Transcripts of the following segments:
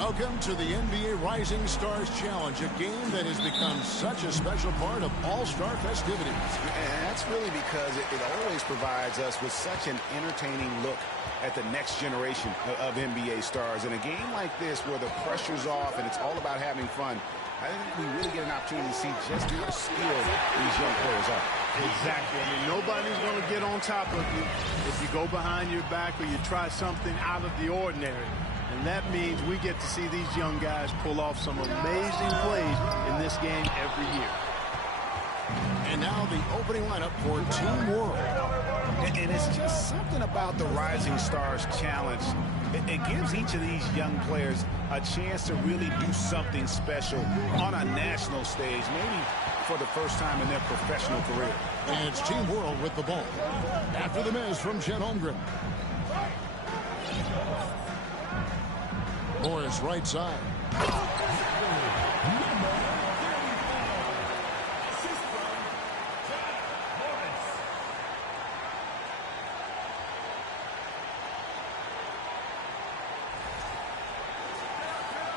Welcome to the NBA Rising Stars Challenge, a game that has become such a special part of all-star festivities. And that's really because it always provides us with such an entertaining look at the next generation of NBA stars. In a game like this where the pressure's off and it's all about having fun, I think we really get an opportunity to see just how skilled these young players are. Exactly. I mean, nobody's going to get on top of you if you go behind your back or you try something out of the ordinary. And that means we get to see these young guys pull off some amazing plays in this game every year. And now the opening lineup for Team World. And it's just something about the Rising Stars Challenge. It gives each of these young players a chance to really do something special on a national stage, maybe for the first time in their professional career. And it's Team World with the ball. After the miss from Chet Holmgren. Morris right side.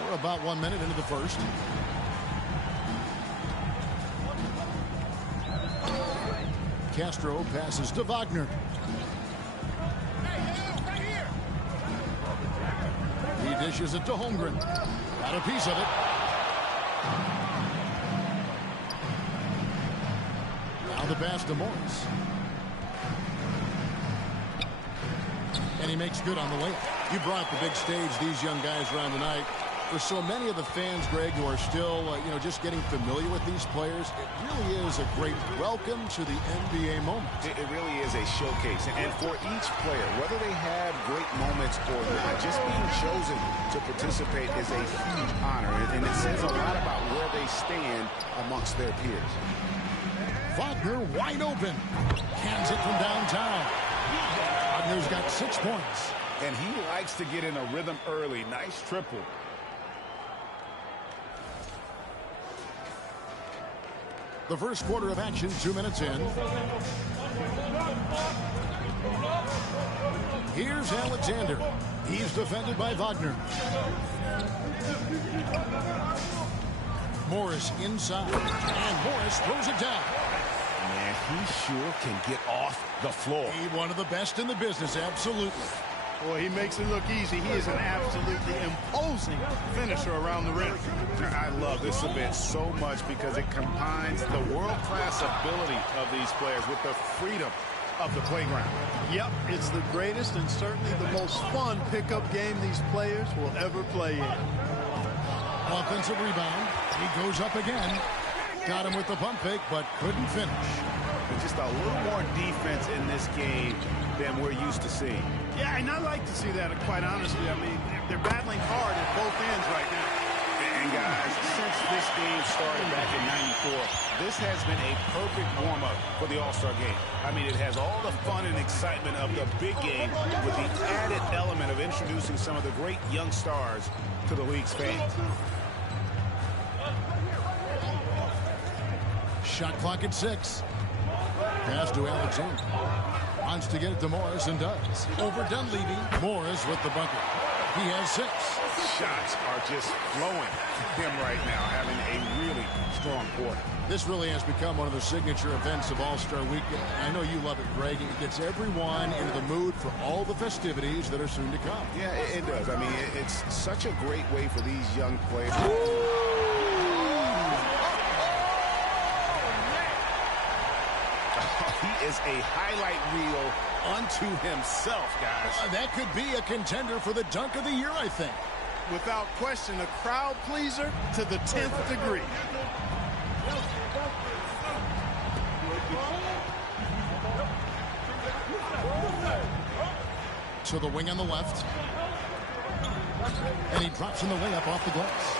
We're about 1 minute into the first. Castro passes to Wagner. He dishes it to Holmgren. Got a piece of it. Now the pass to Morris. And he makes good on the layup. You brought the big stage these young guys around tonight. For so many of the fans, Greg, who are still, just getting familiar with these players, it really is a great welcome to the NBA moment. It really is a showcase. And for each player, whether they have great moments or not, just being chosen to participate is a huge honor. And it says a lot about where they stand amongst their peers. Wagner wide open. Hands it from downtown. Wagner's got 6 points. And he likes to get in a rhythm early. Nice triple. The first quarter of action, 2 minutes in. Here's Alexander. He's defended by Wagner. Morris inside. And Morris throws it down. Man, he sure can get off the floor. He's one of the best in the business, absolutely. Boy, he makes it look easy. He is an absolutely imposing finisher around the rim. I love this event so much because it combines the world-class ability of these players with the freedom of the playground. Yep, it's the greatest and certainly the most fun pickup game these players will ever play in. Offensive rebound. He goes up again. Got him with the pump fake, but couldn't finish. Just a little more defense in this game than we're used to seeing. Yeah, and I like to see that, quite honestly. I mean, they're battling hard at both ends right now. And guys, since this game started back in '94, this has been a perfect warm-up for the All-Star game. I mean, it has all the fun and excitement of the big game with the added element of introducing some of the great young stars to the league's fans. Shot clock at 6. Pass to Alexander. Wants to get it to Morris and does. Over Dunleavy. Morris with the bucket. He has 6. Shots are just flowing to him right now, having a really strong quarter. This really has become one of the signature events of All-Star Weekend. I know you love it, Greg. It gets everyone into the mood for all the festivities that are soon to come. Yeah, it does. I mean, it's such a great way for these young players. He is a highlight reel unto himself, guys. That could be a contender for the dunk of the year, I think. Without question, a crowd pleaser to the 10th degree. To the wing on the left. And he drops in the layup off the glass.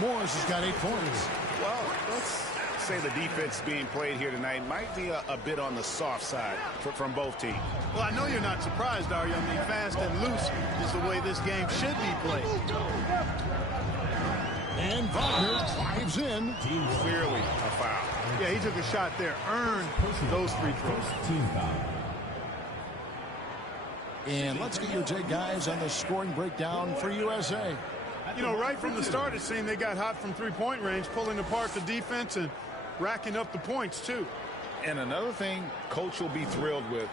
Morris has got 8 points. Well, let's say the defense being played here tonight might be a bit on the soft side from both teams. Well, I know you're not surprised, are you? I mean, fast and loose is the way this game should be played. And Wagner drives in. Clearly a foul. Yeah, he took a shot there. Earned those free throws. Team foul. And let's get your take, guys, on the scoring breakdown for USA. You know, right from the start, it seemed they got hot from three-point range, pulling apart the defense and racking up the points, too. And another thing Coach will be thrilled with,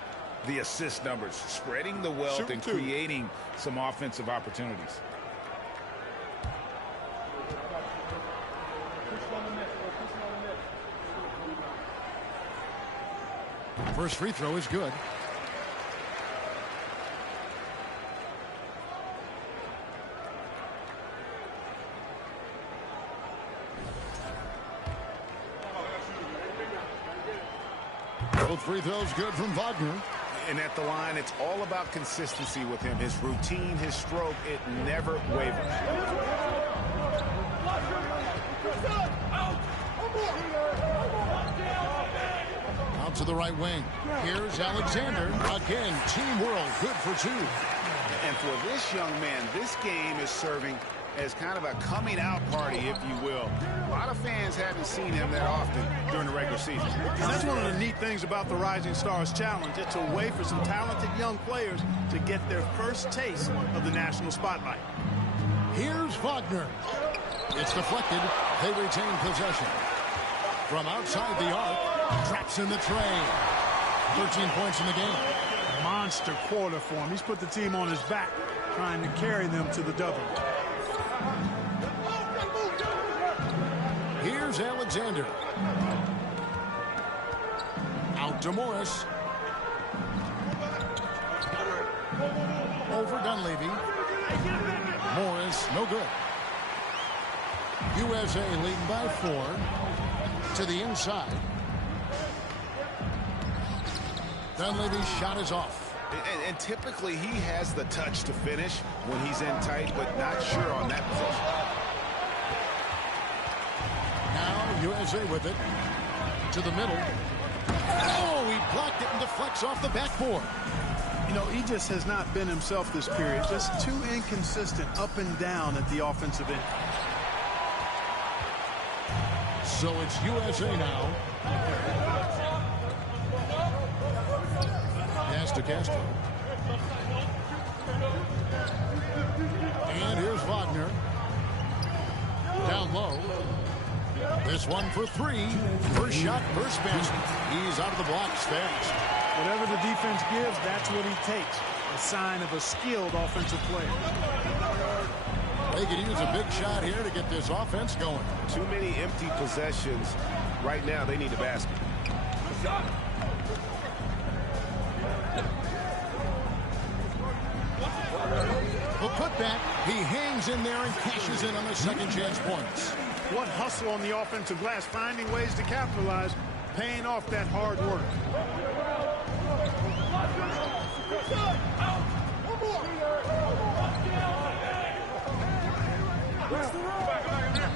the assist numbers, spreading the wealth and creating some offensive opportunities. First free throw is good. Both free throws good from Wagner. And at the line, it's all about consistency with him. His routine, his stroke, it never wavers. Out to the right wing. Here's Alexander. Again, Team World, good for two. And for this young man, this game is serving as kind of a coming out party, if you will. A lot of fans haven't seen him that often during the regular season. And that's one of the neat things about the Rising Stars Challenge. It's a way for some talented young players to get their first taste of the national spotlight. Here's Wagner. It's deflected. They retain possession. From outside the arc, traps in the tray. 13 points in the game. Monster quarter for him. He's put the team on his back, trying to carry them to the double. Here's Alexander. Out to Morris. Over Dunleavy. Morris, no good. USA leading by 4. To the inside. Dunleavy's shot is off. And typically he has the touch to finish when he's in tight, but not sure on that possession. Now USA with it. To the middle. Oh, he blocked it and deflects off the backboard. You know, he just has not been himself this period. Just too inconsistent up and down at the offensive end. So it's USA now. Pass to Castro. And here's Wagner. Down low. This one for 3. First shot, first basket. He's out of the blocks fast. Whatever the defense gives, that's what he takes. A sign of a skilled offensive player. They could use a big shot here to get this offense going. Too many empty possessions. Right now, they need a basket. The putback, he hangs in there and cashes in on the second chance points. What hustle on the offensive glass, finding ways to capitalize, paying off that hard work.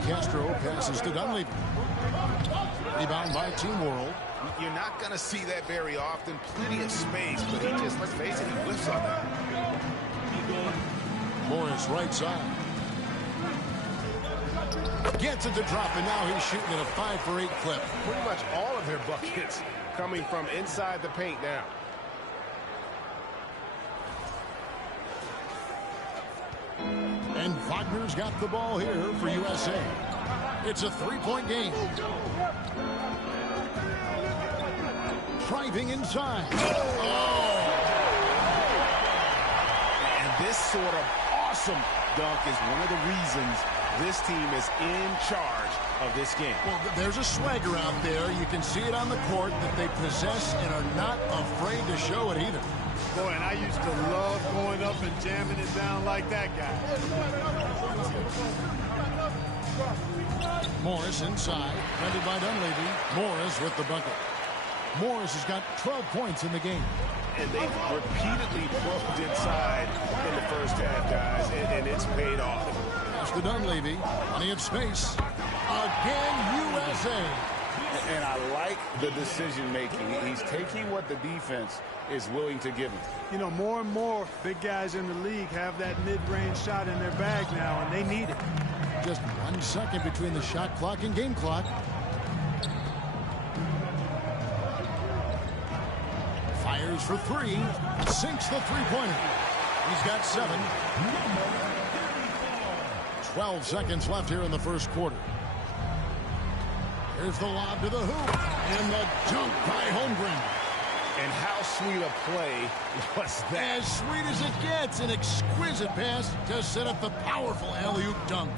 Castro passes to Dunleavy. Rebound by Team World. You're not going to see that very often. Plenty of space, but he just, let's face it, he whiffs on that. Morris right side. Gets it to drop, and now he's shooting at a 5 for 8 clip. Pretty much all of their buckets coming from inside the paint now. And Wagner's got the ball here for USA. It's a 3-point game. Driving inside. Oh! And this sort of awesome dunk is one of the reasons this team is in charge of this game. Well, there's a swagger out there. You can see it on the court that they possess and are not afraid to show it either. Boy, and I used to love going up and jamming it down like that guy. Morris inside, defended by Dunleavy. Morris with the bucket. Morris has got 12 points in the game. And they've repeatedly probed inside in the first half, guys, and it's paid off. Pass to Dunleavy. Plenty of space. Again, USA. And I like the decision-making. He's taking what the defense is willing to give him. You know, more and more big guys in the league have that mid-range shot in their bag now, and they need it. Just 1 second between the shot clock and game clock. Fires for 3. Sinks the three-pointer. He's got 7. 12 seconds left here in the first quarter. Here's the lob to the hoop. And the dunk by Holmgren. And how sweet a play was that? As sweet as it gets. An exquisite pass to set up the powerful alley-oop dunk.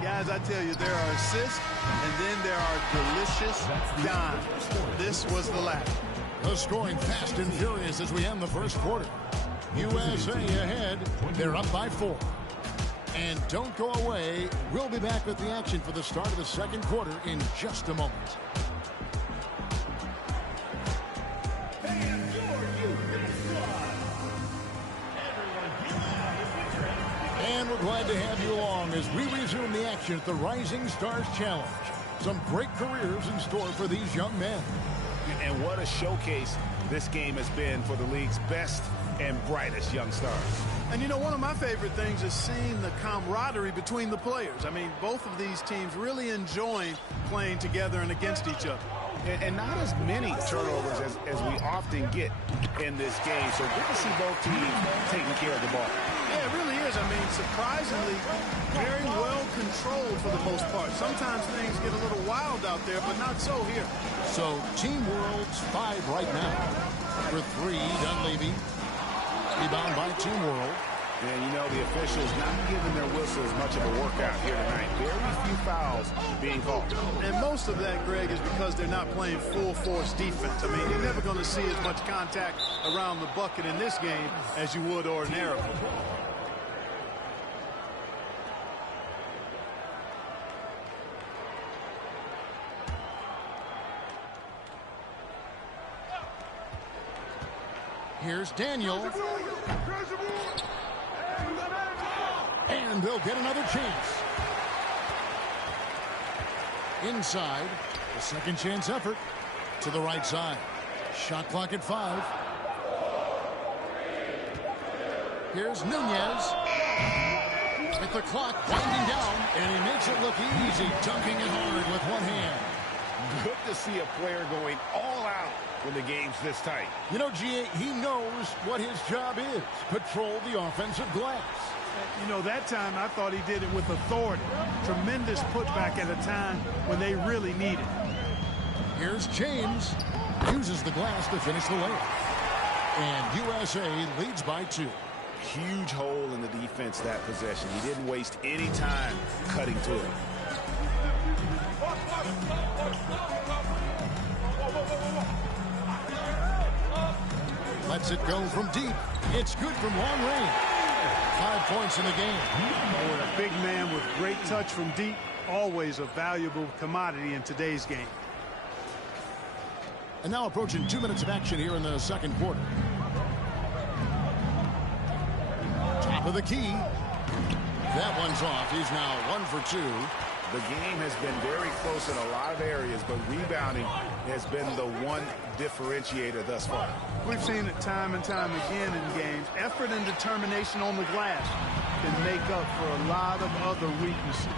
Guys, I tell you, there are assists, and then there are delicious dimes. This was the last. The scoring fast and furious as we end the first quarter. USA ahead. They're up by 4. And don't go away. We'll be back with the action for the start of the second quarter in just a moment. And we're glad to have you along as we resume the action at the Rising Stars Challenge. Some great careers in store for these young men. And what a showcase this game has been for the league's best and brightest young stars. And you know, one of my favorite things is seeing the camaraderie between the players. I mean, both of these teams really enjoying playing together and against each other. And not as many turnovers as we often get in this game. So good to see both teams taking care of the ball. Yeah, it really is. I mean, surprisingly, very well controlled for the most part. Sometimes things get a little wild out there, but not so here. So, Team World's 5 right now. For 3, Dunleavy. Rebound by Team World. And, you know, the officials not giving their whistles much of a workout here tonight. Very few fouls being called. And most of that, Greg, is because they're not playing full-force defense. I mean, you're never going to see as much contact around the bucket in this game as you would ordinarily. Here's Daniel. And they'll get another chance. Inside. The second chance effort. To the right side. Shot clock at 5. Here's Nunez. With the clock winding down. And he makes it look easy. Dunking it hard with one hand. Good to see a player going all out when the game's this tight. You know, G.A., he knows what his job is. Patrol the offensive glass. You know, that time I thought he did it with authority. Tremendous putback at a time when they really need it. Here's James. Uses the glass to finish the layup. And USA leads by 2. Huge hole in the defense that possession. He didn't waste any time cutting to it. Lets it go from deep. It's good from long range. 5 points in the game. Oh, a big man with great touch from deep. Always a valuable commodity in today's game. And now approaching 2 minutes of action here in the second quarter. Top of the key. That one's off. He's now 1 for 2. The game has been very close in a lot of areas, but rebounding has been the one differentiator thus far. We've seen it time and time again in games. Effort and determination on the glass can make up for a lot of other weaknesses.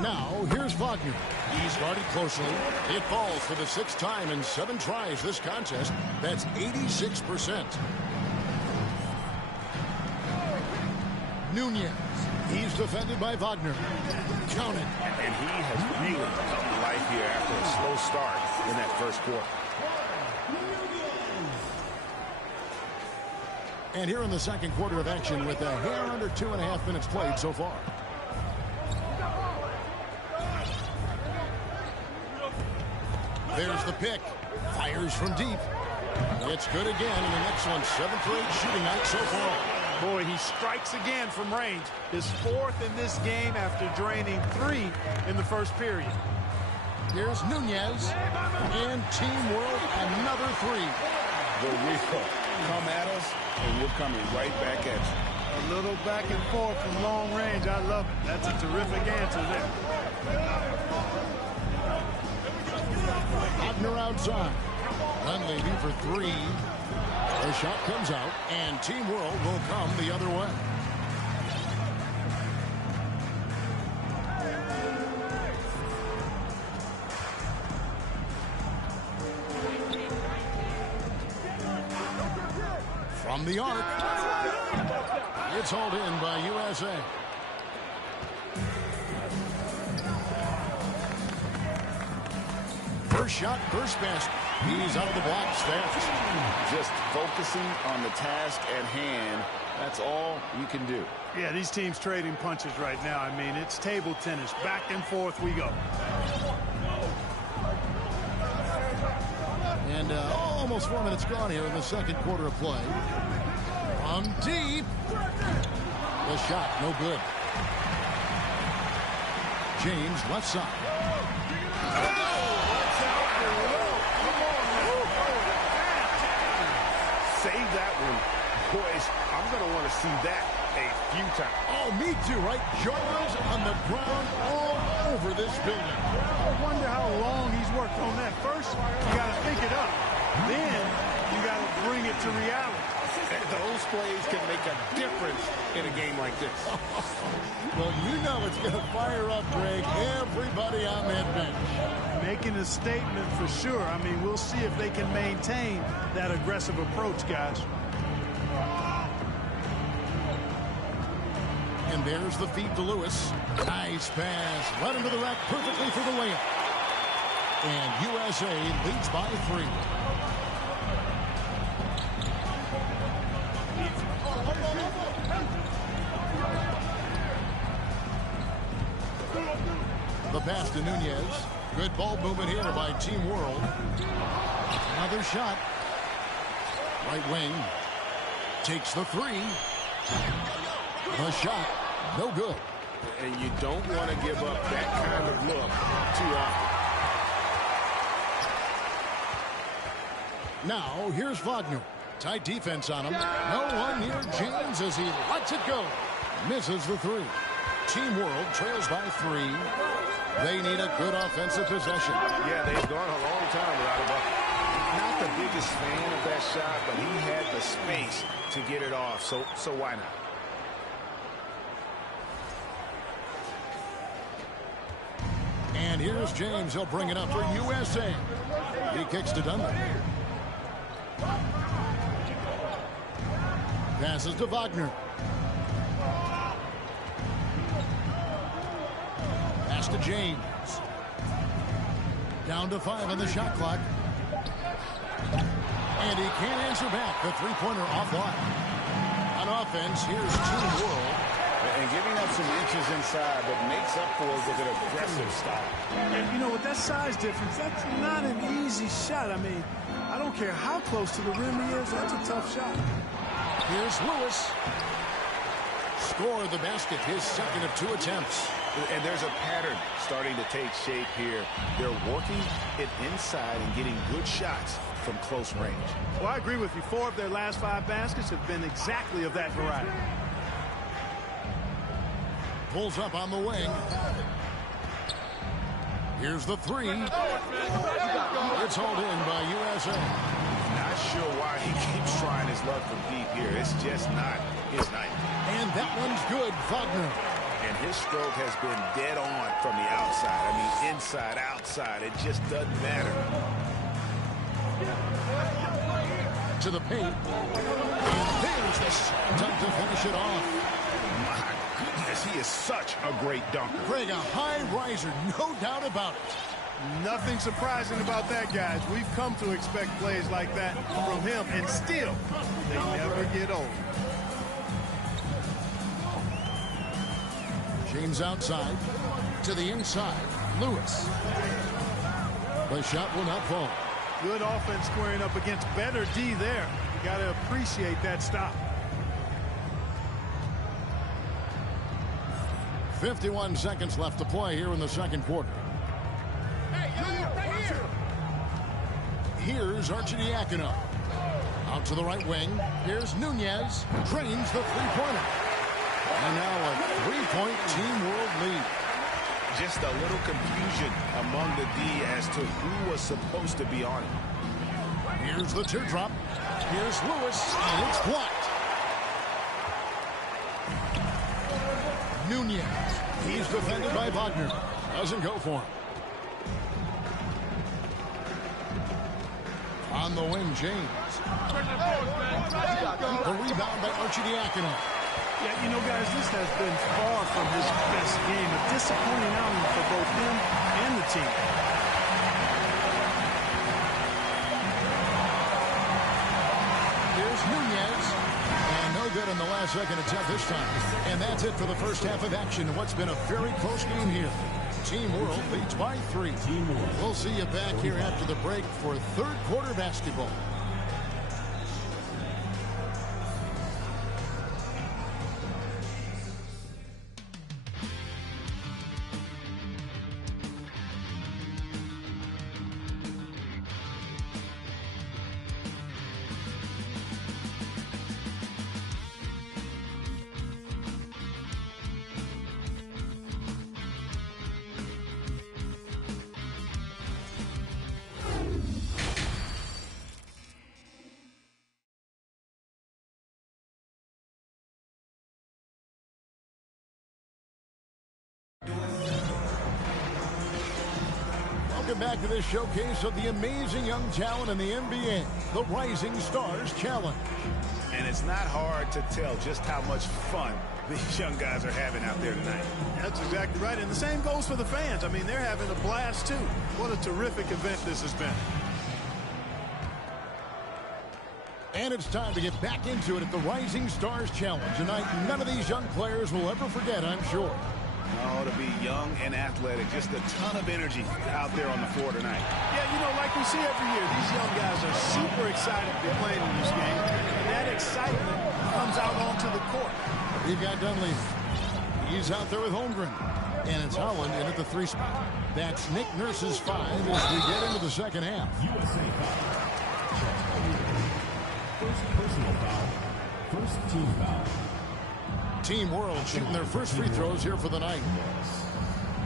Now, here's Wagner. He's guarded closely. It falls for the 6th time in 7 tries this contest. That's 86%. Nunez. He's defended by Wagner. Counted. And he has really come to life here after a slow start in that first quarter. And here in the second quarter of action with a hair under 2.5 minutes played so far. There's the pick. Fires from deep. It's good again in an excellent 7 for 8 shooting night so far. Boy, he strikes again from range. His 4th in this game after draining 3 in the first period. Here's Nunez. And Team World, another 3. The real come at us, and we're coming right back at you. A little back and forth from long range. I love it. That's a terrific answer there. Wagner outside. Dunleavy for 3. The shot comes out, and Team World will come the other way. From the arc. It's hauled in by USA. First shot, first basket. He's out of the blocks fast. Just focusing on the task at hand. That's all you can do. Yeah, these teams trading punches right now. I mean, it's table tennis. Back and forth we go. And almost 4 minutes gone here in the second quarter of play. From deep. The shot, no good. James, left side. Save that one. Boys, I'm going to want to see that a few times. Oh, me too, right? Jaws on the ground all over this building. I wonder how long he's worked on that. First, you got to think it up. Then, you got to bring it to reality. Those plays can make a difference in a game like this. Well, you know it's going to fire up, Greg, everybody on that bench. Making a statement for sure. I mean, we'll see if they can maintain that aggressive approach, guys. And there's the feed to Lewis. Nice pass. Right into the rack perfectly for the layup. And USA leads by 3. The pass to Nunez. Good ball movement here by Team World. Another shot. Right wing. Takes the 3. The shot. No good. And you don't want to give up that kind of look too often. Now, here's Wagner. Tight defense on him. No one near James as he lets it go. Misses the 3. Team World trails by 3. They need a good offensive possession. Yeah, they've gone a long time without a bucket. Not the biggest fan of that shot, but he had the space to get it off, so why not? And here's James. He'll bring it up for USA. He kicks to Dunlap. Passes to Wagner. Pass to James. Down to 5 on the shot clock. And he can't answer back. The three-pointer offline. On offense, here's Team World. And giving up some inches inside, but makes up for it with an aggressive stop. And you know, with that size difference, that's not an easy shot. I mean, I don't care how close to the rim he is. That's a tough shot. Here's Lewis. Score the basket, his second of 2 attempts. And there's a pattern starting to take shape here. They're working it inside and getting good shots from close range. Well, I agree with you. 4 of their last 5 baskets have been exactly of that variety. Pulls up on the wing. Here's the 3. It's hauled in by USA. Not sure why he keeps trying his luck from deep here. It's just not his night. And that one's good, Wagner. And his stroke has been dead on from the outside. I mean, inside, outside. It just doesn't matter. To the paint. And there's the time to finish it off. My goodness, he is such a great dunker. Greg, a high riser, no doubt about it. Nothing surprising about that, guys. We've come to expect plays like that from him, and still, they never get old. James outside. To the inside. Lewis. The shot will not fall. Good offense squaring up against better D there. You got to appreciate that stop. 51 seconds left to play here in the second quarter. Here's Arcidiacono. Out to the right wing. Here's Nunez. Drains the three-pointer. And now a 3-point Team World lead. Just a little confusion among the D as to who was supposed to be on it. Here's the teardrop. Here's Lewis, and it's blocked. Nunez. He's defended by Wagner. Doesn't go for him. On the wing, James. The rebound by Arcidiacono. Yeah, you know, guys, this has been far from his best game. A disappointing outing for both him and the team. Here's Nunez. And no good on the last second attempt this time. And that's it for the first half of action in what's been a very close game here. Team World leads by 3. We'll see you back here after the break for third quarter basketball. Welcome back to this showcase of the amazing young talent in the NBA, the Rising Stars Challenge. And it's not hard to tell just how much fun these young guys are having out there tonight. That's exactly right. And the same goes for the fans. I mean, they're having a blast, too. What a terrific event this has been. And it's time to get back into it at the Rising Stars Challenge. Tonight, none of these young players will ever forget, I'm sure. Oh, to be young and athletic, just a ton of energy out there on the floor tonight. Yeah, you know, like we see every year, these young guys are super excited to be playing in this game. And that excitement comes out onto the court. We've got Dunleavy. He's out there with Holmgren. And it's Holland in at the 3 spot. That's Nick Nurse's 5 as we get into the second half. USA foul. First personal foul. First team foul. Team World shooting their first free throws here for the night.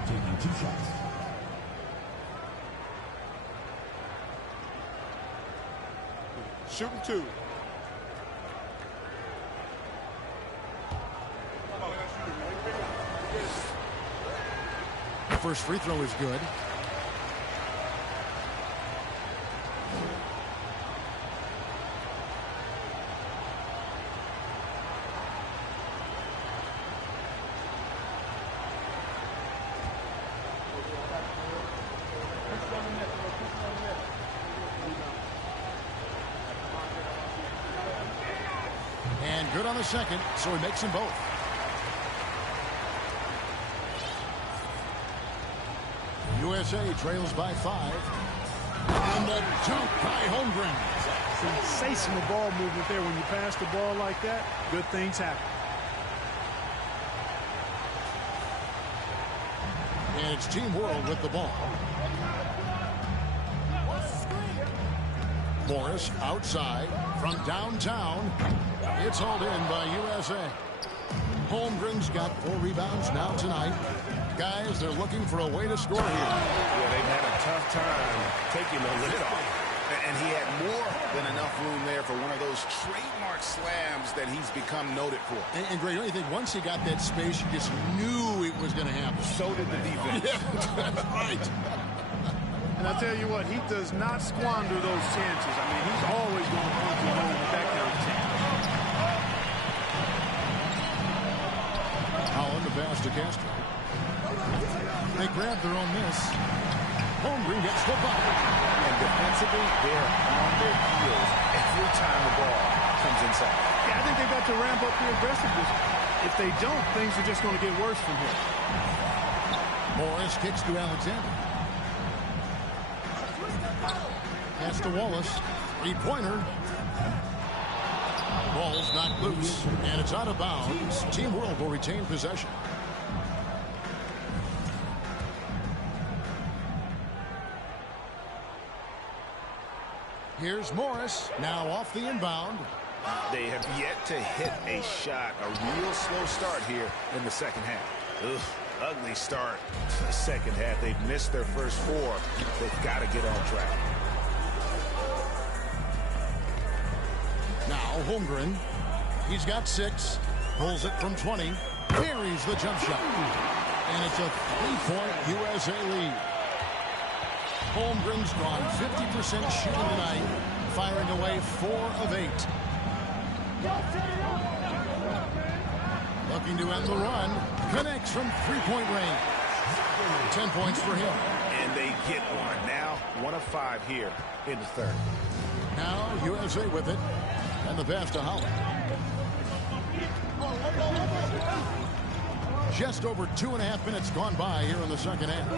Taking 2 shots. Shooting 2. The first free throw is good. And good on the second, so he makes them both. USA trails by 5. And the dunk by Holmgren. Sensational ball movement there. When you pass the ball like that, good things happen. And it's Team World with the ball. Morris outside from downtown. It's hauled in by USA. Holmgren's got 4 rebounds now tonight. Guys, they're looking for a way to score here. Yeah, they've had a tough time taking the lid off. And he had more than enough room there for one of those trademark slams that he's become noted for. And Greg, I think once he got that space, you just knew it was going to happen. So did the defense. Yeah, that's right. And I'll tell you what, he does not squander those chances. I mean, he's always going to want to win with that kind of chance. Holland, the pass to Castro. They grab their own miss. Holmgren gets the bucket. And defensively, they're on their heels every time the ball comes inside. Yeah, I think they've got to ramp up the aggressiveness. If they don't, things are just going to get worse from here. Morris kicks to Alexander. Pass to Wallace. 3-pointer. Ball's knocked loose, and it's out of bounds. Team World will retain possession. Here's Morris, now off the inbound. They have yet to hit a shot. A real slow start here in the second half. Ugh, ugly start to the second half. They've missed their first 4. They've got to get on track. Now Holmgren. He's got 6. Pulls it from 20. Buries the jump shot. And it's a 3-point USA lead. Holmgren's gone 50% shooting tonight, firing away 4 of 8. Looking to end the run. Connects from three-point range. 10 points for him. And they get one. Now 1 of 5 here in the third. Now USA with it. And the pass to Holland. Just over 2.5 minutes gone by here in the second half.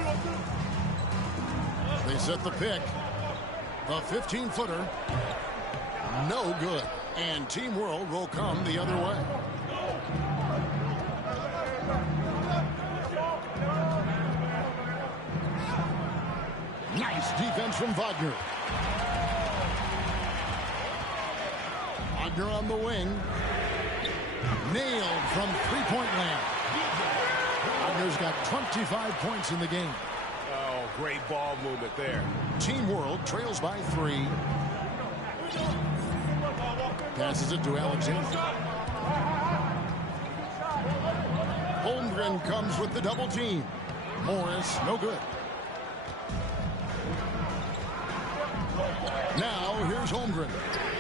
They set the pick. The 15-footer. No good. And Team World will come the other way. Nice defense from Wagner. Wagner on the wing. Nailed from three-point land. Wagner's got 25 points in the game. Oh, great ball movement there. Team World trails by 3. Passes it to Alexander. Holmgren comes with the double team. Morris, no good. Now, here's Holmgren.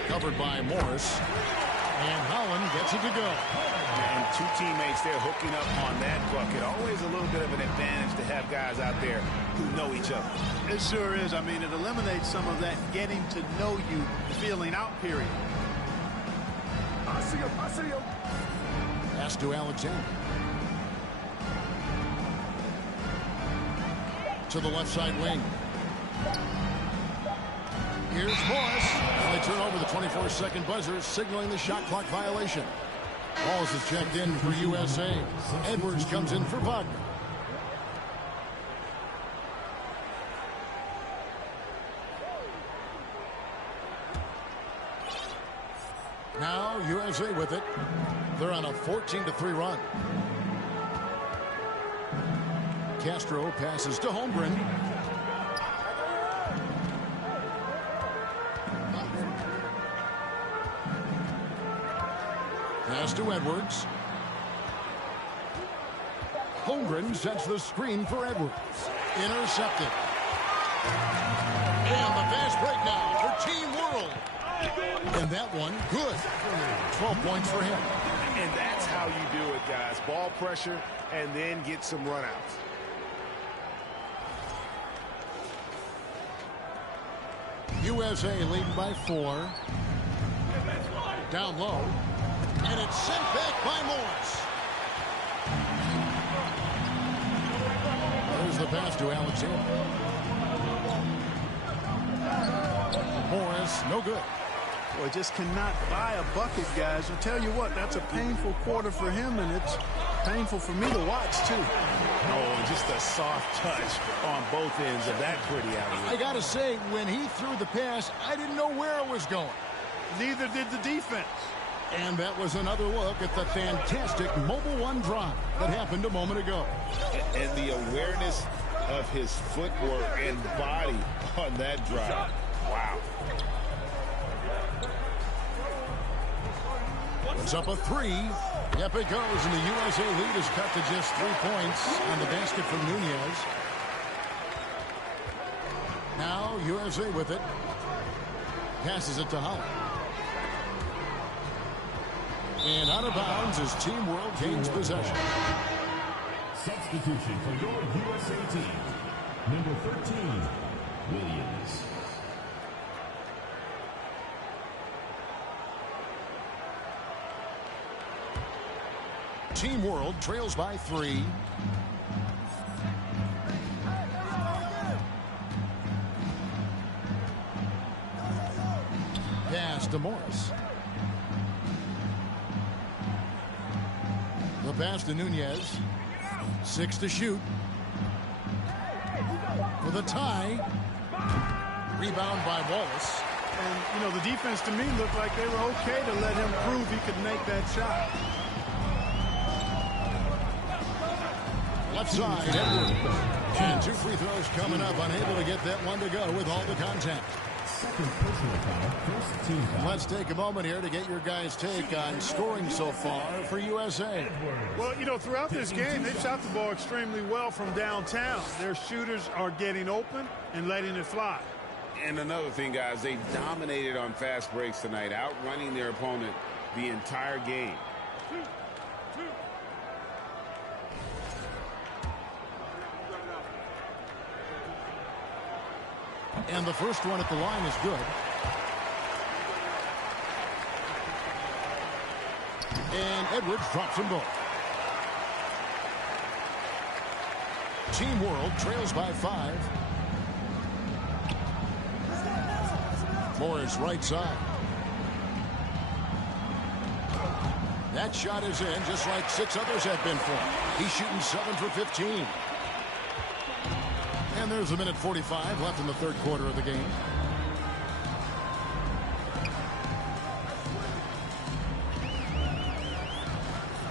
Covered by Morris. And Holland gets it to go. And 2 teammates there hooking up on that bucket. Always a little bit of an advantage to have guys out there who know each other. It sure is. I mean, it eliminates some of that getting to know you feeling out period. I see him. I see him. Pass to Alexander. To the left side wing. Here's Morris. And they turn over the 24-second buzzer, signaling the shot clock violation. Balls is checked in for USA. Edwards comes in for Wagner. Now USA with it. They're on a 14-3 run. Castro passes to Holmgren. Pass to Edwards. Holmgren sets the screen for Edwards. Intercepted. And the fast break now for Team World. And that one, good. 12 points for him. And that's how you do it, guys. Ball pressure and then get some runouts. USA leading by 4. Down low. And it's sent back by Morris. There's the pass to Alexander. Morris, no good. Boy, just cannot buy a bucket, guys. I'll tell you what, that's a painful quarter for him, and it's painful for me to watch, too. Oh, just a soft touch on both ends of that pretty alley. I got to say, when he threw the pass, I didn't know where it was going. Neither did the defense. And that was another look at the fantastic Mobile One drive that happened a moment ago. And the awareness of his footwork and body on that drive. Wow. It's up a 3. Yep, it goes, and the USA lead is cut to just 3 points on the basket from Nunez. Now USA with it. Passes it to Holland. And out of bounds as Team World gains possession. Substitution for your USA team. Number 13, Williams. Team World trails by 3. Pass to Morris. The pass to Nunez. 6 to shoot. For the tie. Rebound by Wallace. And, you know, the defense to me looked like they were okay to let him prove he could make that shot. Left side, Edwards. And 2 free throws coming up. Unable to get that one to go with all the contact. Second personal foul, first team foul. Let's take a moment here to get your guys' take on scoring so far for USA. Well, you know, throughout this game, they've shot the ball extremely well from downtown. Their shooters are getting open and letting it fly. And another thing, guys, they've dominated on fast breaks tonight, outrunning their opponent the entire game. And the first one at the line is good. And Edwards drops them both. Team World trails by 5. Morris right side. That shot is in, just like 6 others have been for him. He's shooting 7 for 15. And there's a minute 45 left in the third quarter of the game.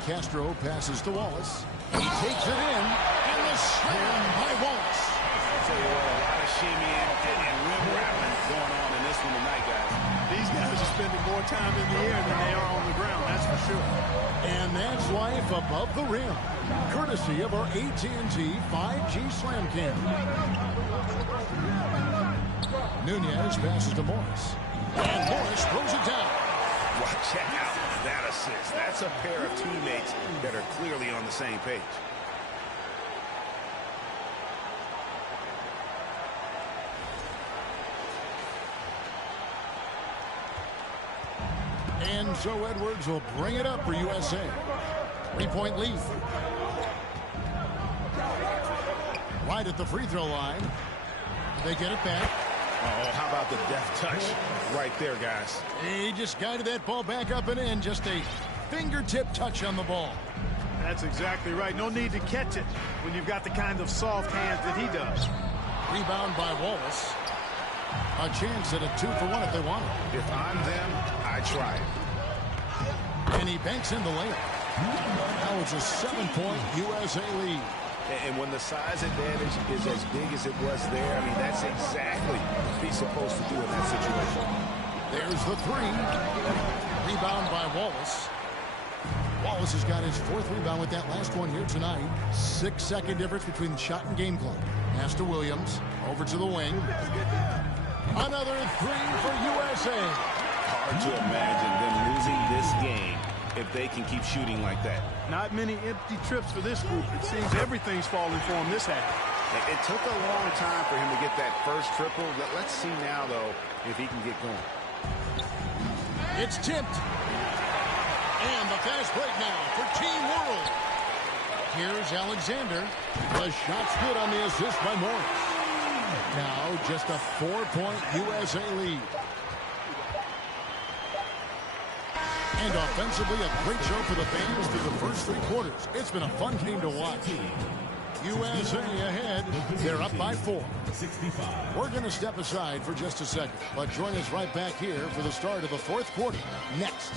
Castro passes to Wallace. He takes it in, and the slam by Wallace. I'll tell you what, a lot of shimmy and rim wrapping going on in this one tonight, guys. These guys are spending more time in the air than they are on the ground, that's for sure. And that's life above the rim, courtesy of our AT&T 5G Slam Cam. Nunez passes to Morris. And Morris throws it down. Wow, check out that assist. That's a pair of teammates that are clearly on the same page. And so Edwards will bring it up for USA. 3-point lead. Right at the free throw line. They get it back. Oh, how about the deft touch right there, guys? He just guided that ball back up and in. Just a fingertip touch on the ball. That's exactly right. No need to catch it when you've got the kind of soft hands that he does. Rebound by Wallace. A chance at a 2-for-1 if they want it. If I'm them, I try it. And he banks in the layup. Now it's a 7-point USA lead. And when the size advantage is as big as it was there, I mean, that's exactly what he's supposed to do in that situation. There's the 3. Rebound by Wallace. Wallace has got his 4th rebound with that last one here tonight. 6-second difference between the shot and game clock. Pass to Williams. Over to the wing. Another 3 for USA. Hard to imagine them losing this game if they can keep shooting like that. Not many empty trips for this group. It seems everything's falling for him this half. It took a long time for him to get that first triple. Let's see now, though, if he can get going. It's tipped. And the fast break now for Team World. Here's Alexander. The shot's good on the assist by Morris. Now just a 4-point USA lead. And offensively, a great show for the fans through the first 3 quarters. It's been a fun game to watch. USA ahead. They're up by 4. We're going to step aside for just a second, but join us right back here for the start of the 4th quarter next.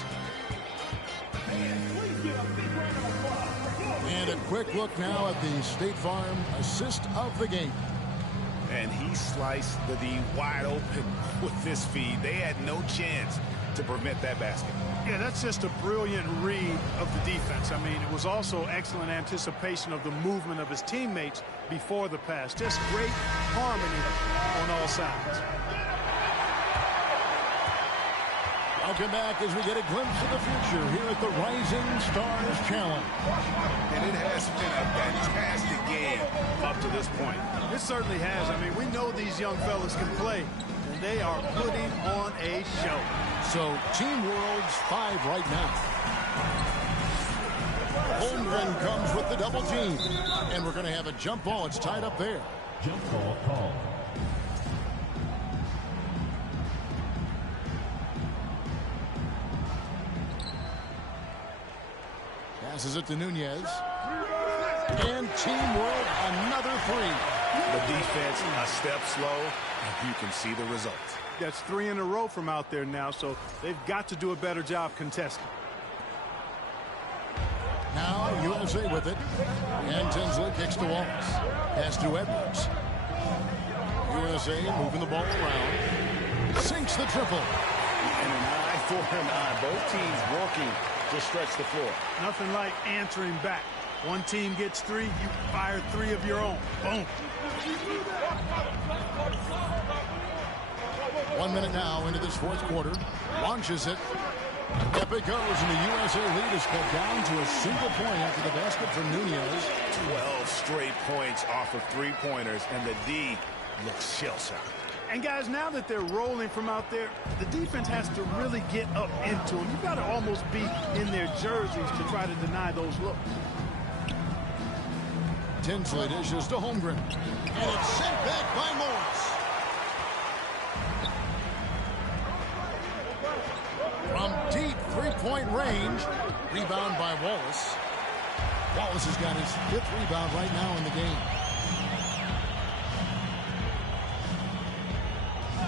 And a quick look now at the State Farm assist of the game. And he sliced the D wide open with this feed. They had no chance to prevent that basket. Yeah, that's just a brilliant read of the defense. I mean, it was also excellent anticipation of the movement of his teammates before the pass. Just great harmony on all sides. Welcome back as we get a glimpse of the future here at the Rising Stars Challenge. And it has been a fantastic game up to this point. It certainly has. I mean, we know these young fellas can play, and they are putting on a show. So, Team World's 5 right now. Holmgren comes with the double team. And we're going to have a jump ball. It's tied up there. Jump ball call. Passes it to Nunez. And Team World, another 3. The defense a step slow, and you can see the results. That's 3 in a row from out there now, so they've got to do a better job contesting. Now USA with it. And Tinsley kicks to Wallace. Pass to Edwards. USA moving the ball around. Sinks the triple. And an eye for an eye. Both teams working to stretch the floor. Nothing like answering back. One team gets 3, you fire 3 of your own. Boom. 1 minute now into this 4th quarter. Launches it. Up it goes, and the USA lead is cut down to a single point after the basket from Nunez. 12 straight points off of 3-pointers, and the D looks shell-shocked. And guys, now that they're rolling from out there, the defense has to really get up into them. You've got to almost be in their jerseys to try to deny those looks. Tinsley dishes to Holmgren. And it's sent back by Morris. From deep three-point range. Rebound by Wallace. Wallace has got his 5th rebound right now in the game.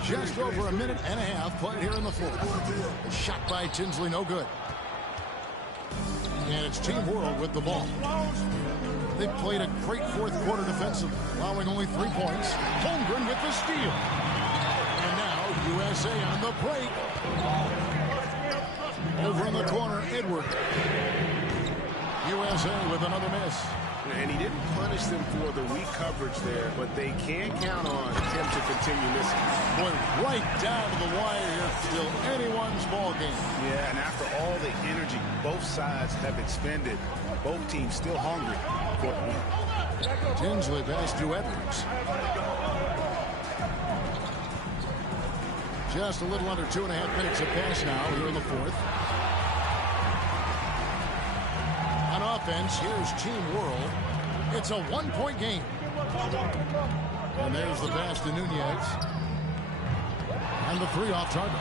Just over a minute and a half played here in the 4th. A shot by Tinsley, no good. And it's Team World with the ball. They've played a great 4th quarter defensively, allowing only 3 points. Holmgren with the steal. And now USA on the break. Over in the corner, Edward. USA with another miss. And he didn't punish them for the weak coverage there, but they can count on him to continue missing. Boy, right down to the wire here. Still anyone's ball game. Yeah, and after all the energy both sides have expended, both teams still hungry for a win. Tinsley pass to Edwards. Just a little under 2.5 minutes have passed now here in the 4th. On offense, here's Team World. It's a 1-point game. And there's the pass to Nunez. And the 3 off target.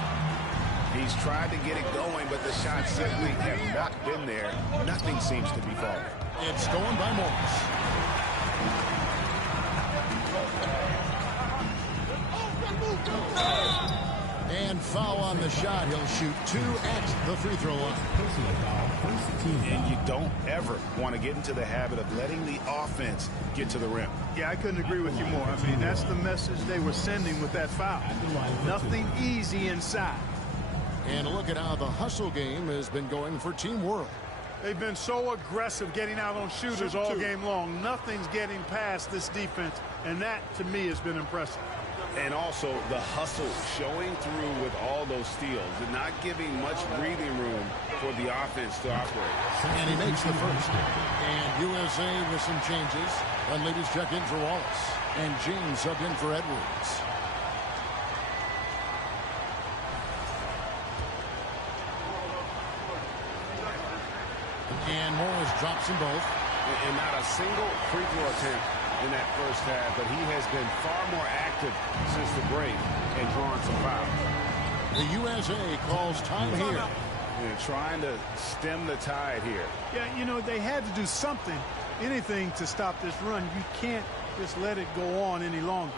He's tried to get it going, but the shots simply have not been there. Nothing seems to be falling. It's stolen by Morris. And foul on the shot. He'll shoot 2 at the free throw line. And you don't ever want to get into the habit of letting the offense get to the rim. Yeah, I couldn't agree with you more. I mean, that's the message they were sending with that foul. Nothing easy inside. And look at how the hustle game has been going for Team World. They've been so aggressive getting out on shooters all game long. Nothing's getting past this defense, and that, to me, has been impressive. And also the hustle showing through with all those steals and not giving much breathing room for the offense to operate. And he makes the first. And USA with some changes. Dunleavy's check in for Wallace. And James subbed in for Edwards. And Morris drops them both. And not a single free throw attempt in that first half, but he has been far more active since the break and drawing some fouls. The USA calls time here. And trying to stem the tide here. Yeah, you know, they had to do something, anything to stop this run. You can't just let it go on any longer.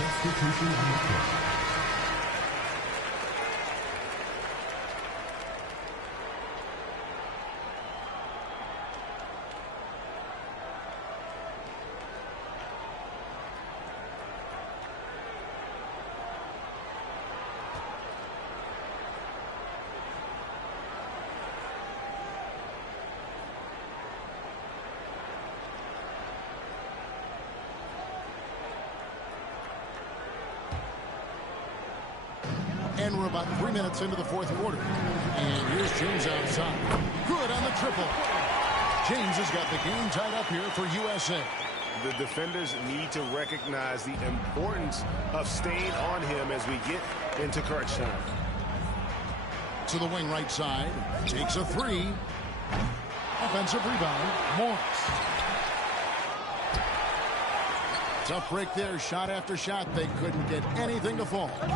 Substitution on the court. And we're about 3 minutes into the 4th quarter. And here's James outside. Good on the triple. James has got the game tied up here for USA. The defenders need to recognize the importance of staying on him as we get into crunch time. To the wing right side. Takes a three. Offensive rebound. Morris. Tough break there. Shot after shot. They couldn't get anything to fall. Oh,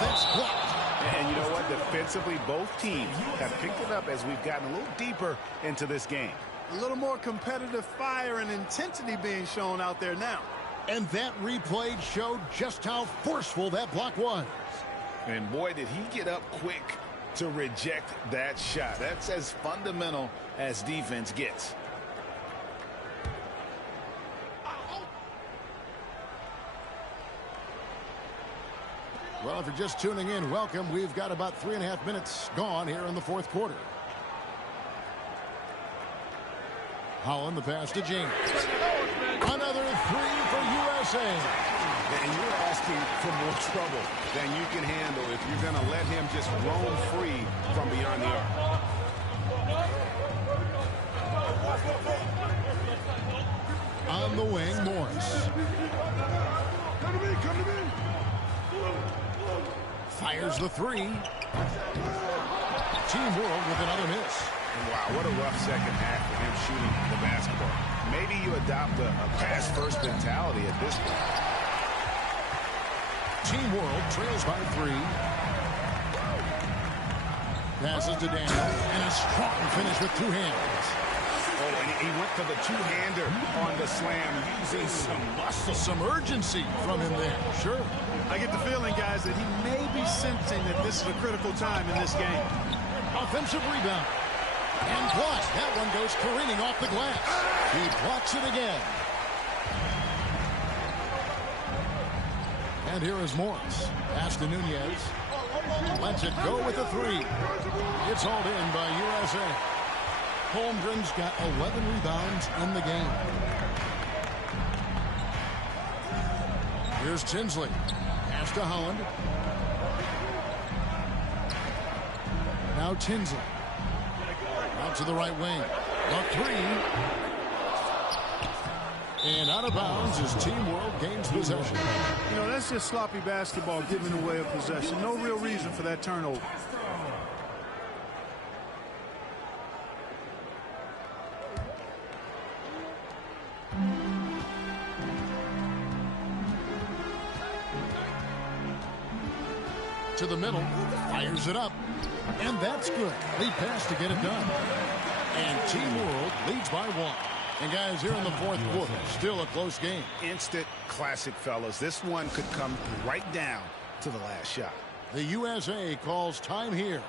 that's blocked. And you know what? Defensively, both teams have picked it up as we've gotten a little deeper into this game. A little more competitive fire and intensity being shown out there now. And that replay showed just how forceful that block was. And boy, did he get up quick to reject that shot. That's as fundamental as defense gets. Well, if you're just tuning in, welcome. We've got about 3.5 minutes gone here in the fourth quarter. Holland, the pass to James. Another three for USA. And you're asking for more trouble than you can handle if you're going to let him just roam free from beyond the arc. On the wing, Morris. Come to me, come to me. Fires the three. Team World with another miss. Wow, what a rough second half for him shooting the basketball. Maybe you adopt a pass-first mentality at this point. Team World trails by three. Passes to Daniel. And a strong finish with two hands. Oh, and he went for the two-hander on the slam, using some muscle. Some urgency from him there. Sure. I get the feeling, guys, that he may be sensing that this is a critical time in this game. Offensive rebound. And blocked. That one goes careening off the glass. He blocks it again. And here is Morris. Pass to Nunez. Lets it go with a three. It's hauled in by USA. Holmgren's got 11 rebounds in the game. Here's Tinsley. Pass to Holland. Now Tinsley. Out to the right wing. The three. And out of bounds as Team World gains possession. You know, that's just sloppy basketball giving away a possession. No real reason for that turnover. To the middle, fires it up, and that's good. Lead pass to get it done. And Team World leads by one. And guys, here in the fourth quarter, still a close game. Instant classic, fellas. This one could come right down to the last shot. The USA calls time here.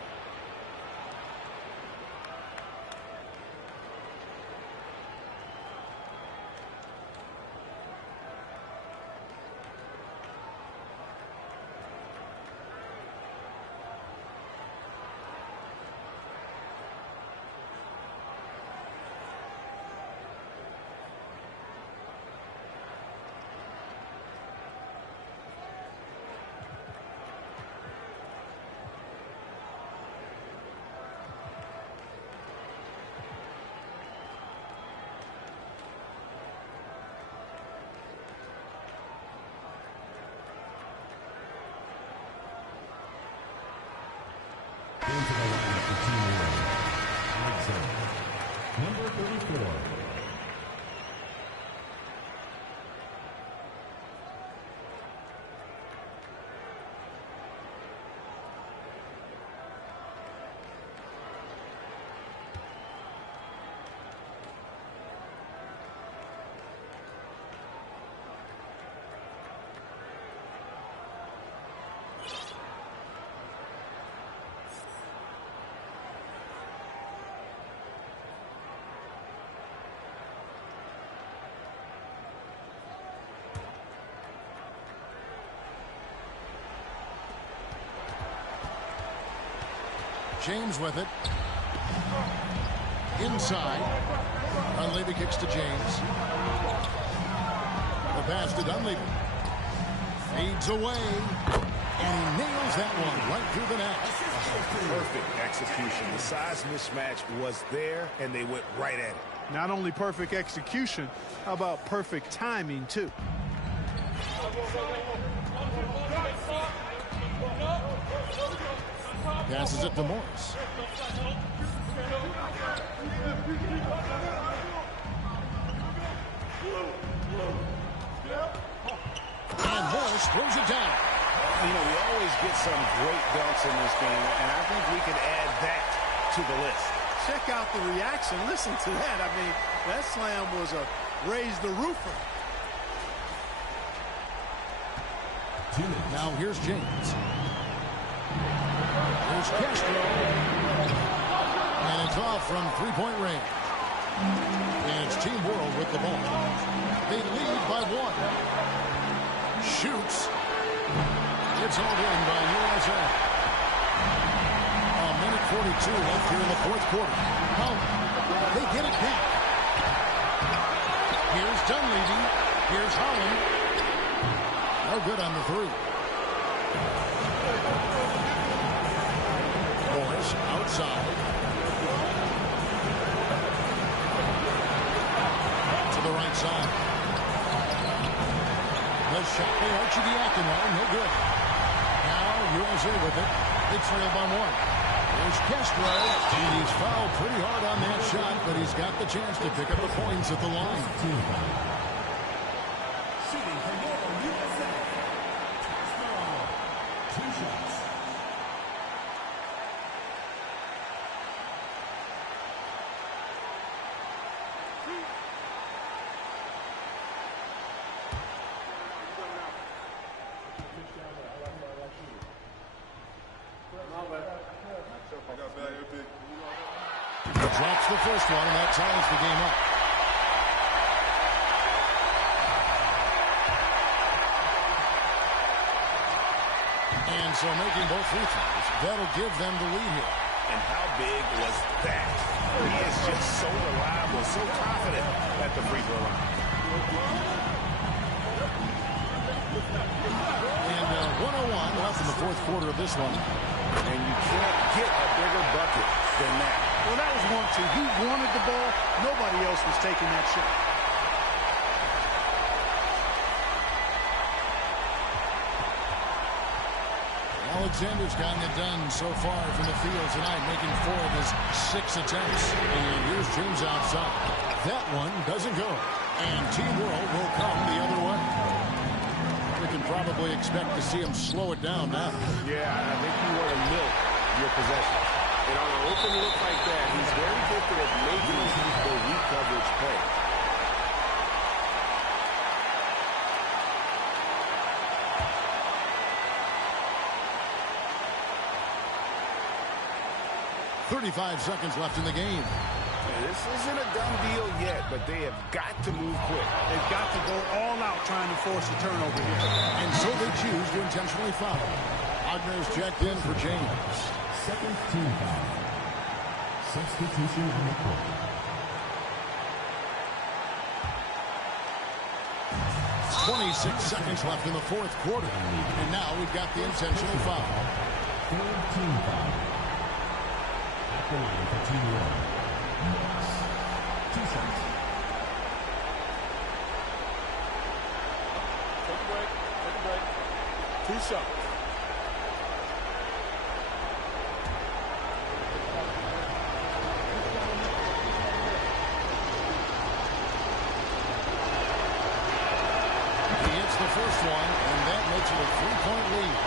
Into the line for Team World. Alexander, number 34. James with it. Inside. Dunleavy kicks to James. The pass to Dunleavy. Fades away. And he nails that one right through the net. Perfect execution. The size mismatch was there, and they went right at it. Not only perfect execution, how about perfect timing, too? Passes it to Morris. And Morris throws it down. You know, we always get some great dunks in this game, and I think we could add that to the list. Check out the reaction. Listen to that. I mean, that slam was a raise the roofer. Now here's James. Here's Castro. And it's off from three-point range. And it's Team World with the ball. They lead by one. Shoots. It's all in by USA. A minute 42 left here in the fourth quarter. Oh, they get it back. Here's Dunleavy. Here's Holland. No good on the three. Morris outside. To the right side. The shot by Archidiakono, no good. Now USA with it. They trail by one. There's Castro. And he's fouled pretty hard on that shot, but he's got the chance to pick up the points at the line. Shooting for World USA. Two shots. Drops the first one, and that ties the game up. And so making both free throws, that'll give them the lead here. And how big was that? He is just so reliable, so confident at the free throw line. And 101 left in the fourth quarter of this one. And you can't get a bigger bucket than that. Well, that was 1-2. He wanted the ball. Nobody else was taking that shot. Alexander's gotten it done so far from the field tonight, making 4 of his 6 attempts. And here's James outside. That one doesn't go. And Team World will come the other way. We can probably expect to see him slow it down now. Yeah, I think you want to milk your possession. And on an open look like that, he's very gifted at making the weak coverage play. .35 seconds left in the game. This isn't a done deal yet, but they have got to move quick. They've got to go all out trying to force a turnover here. And so they choose to intentionally foul. Wagner's checked in for James. Second team foul. Substitution on the court. .26 seconds left in the fourth quarter. And now we've got the intentional foul. Third team foul. At the line for Team World. Morris. 2 shots. Take a break. Take a break. 2 shots. He hits the first one, and that makes it a 3-point lead.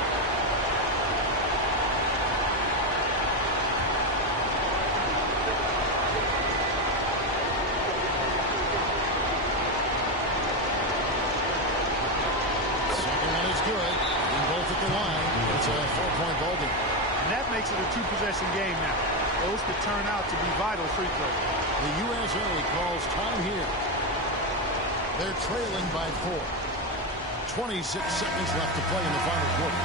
Second one is good. And both at the line. It's a 4-point ball game. And that makes it a 2-possession game now. Those could turn out to be vital free throws. The USA calls time here. They're trailing by 4. 26 seconds left to play in the final quarter.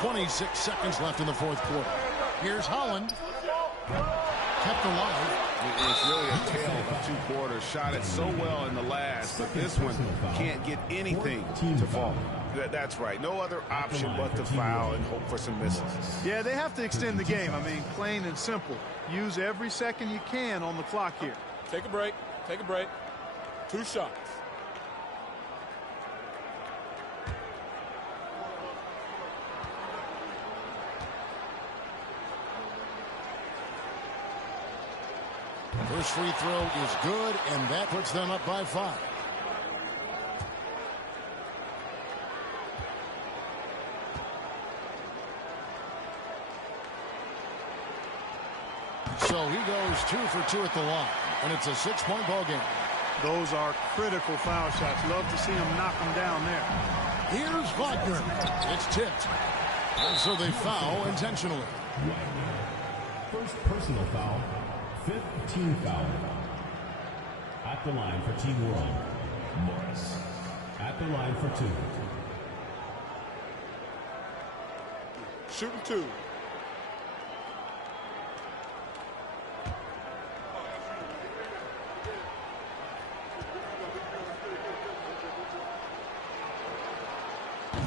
26 seconds left in the fourth quarter. Here's Holland. Kept alive. It's really a tale of two quarters. Shot it so well in the last, but this one can't get anything to fall. That's right. No other option but to foul and hope for some misses. Yeah, they have to extend the game. I mean, plain and simple. Use every second you can on the clock here. Take a break. Take a break. 2 shots. First free throw is good, and that puts them up by 5. So he goes 2 for 2 at the line, and it's a 6-point ball game. Those are critical foul shots. Love to see them knock them down there. Here's Wagner. It's tipped. And so they foul intentionally. First personal foul. 5th team foul. At the line for Team World, Morris. At the line for 2. Shooting 2.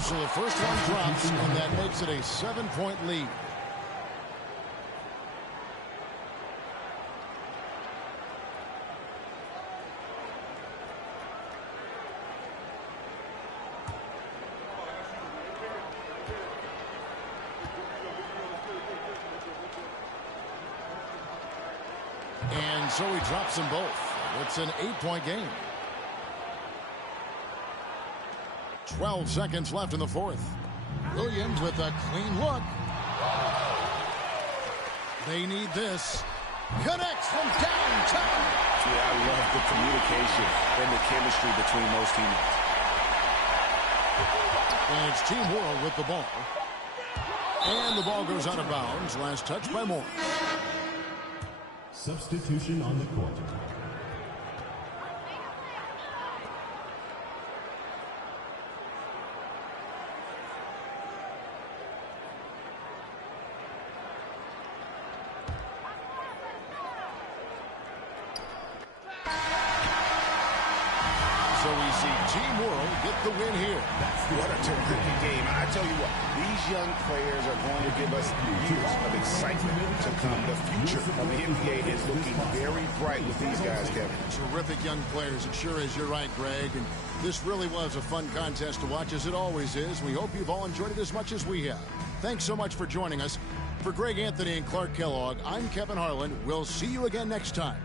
So the first one drops, and that makes it a 7-point lead. And so he drops them both. It's an 8-point game. 12 seconds left in the fourth. Williams with a clean look. They need this. Connects from downtown. Yeah, I love the communication and the chemistry between those teammates. And it's Team World with the ball. And the ball goes out of bounds. Last touch by Morris. Substitution on the court. So we see Team World get the win here. What a terrific game. I tell you what, these young players are going to give us years of excitement to come. The future of the NBA is looking very bright with these guys, Kevin. Terrific young players. It sure is. You're right, Greg. And this really was a fun contest to watch, as it always is. We hope you've all enjoyed it as much as we have. Thanks so much for joining us. For Greg Anthony and Clark Kellogg, I'm Kevin Harlan. We'll see you again next time.